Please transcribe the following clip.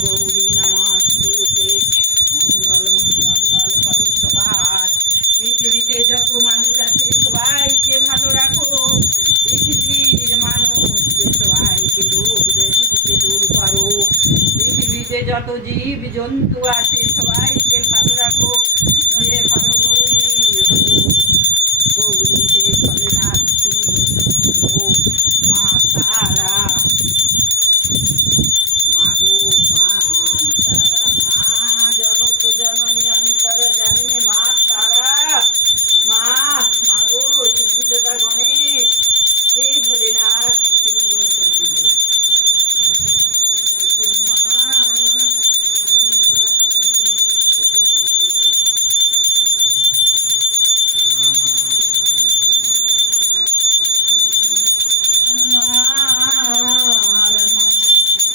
গৌরী নমস্তুতে। মঙ্গল মঙ্গল করো সবার। পৃথিবীতে যত মানুষ আছে সবাইকে ভালো রাখো। পৃথিবীর মানুষকে সবাইকে রোগ ব্যাধিকে দূর করো। পৃথিবীতে যত জীব জন্তু আছে সবাইকে ভালো রাখো। হরে হর গৌরী হর গৌরী